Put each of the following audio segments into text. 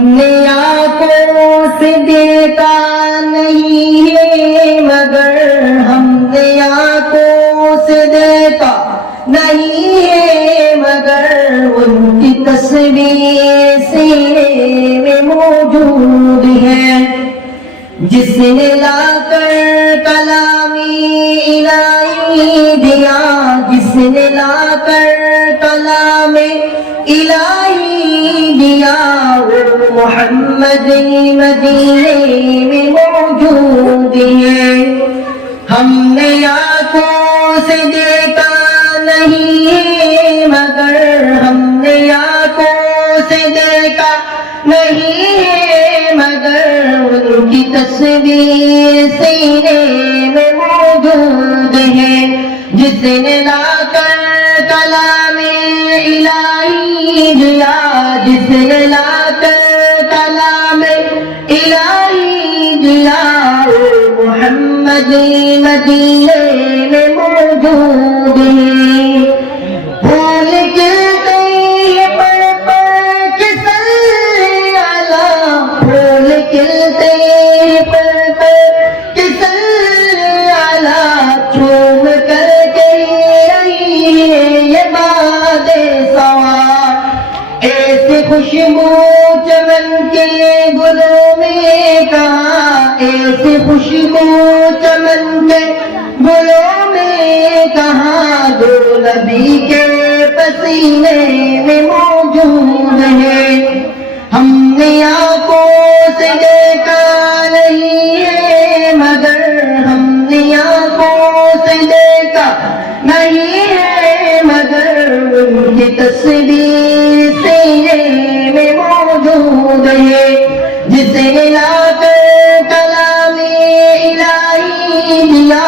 हमने आंखों से देखा नहीं है मगर हमने आंखों से देखा नहीं है मगर उनकी तस्वीर सीने में मौजूद है। जिसने लाकर कलामी इलाही दिया, जिसने लाकर कलामे इलाही दिया, वो मोहम्मद मदीने में मौजूद है। हमने आंखों से देखा नहीं है मगर हमने आंखों से देखा नहीं है मगर उनकी तस्वीर सीने में मौजूद है। जिसने लाकर कलामे इलाही दिया, जिसने लाकर कलामे इलाही दिया, वो मोहम्मद मदीने में मौजूद है। फूल खिलते हैं पर के सल्ले अला, फूल खिलते हैं पर के सल्ले अला, चूम करके आई है ये बादे सवार। ऐसे खुशबू चमन के गुलों में कहा, ऐसे खुशबू चमन के गुलों में कहा, दो नबी के पसीने में मौजूद है। हमने आंखों से देखा नहीं है मगर हमने आंखों से देखा नहीं है मगर उनकी तस्वीर सीने में मौजूद है। जिसने लाकर कलामे इलाही दिया,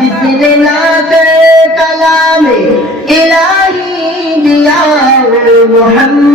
जिसने लाकर कलामे इलाही दिया, वो मोहम्मद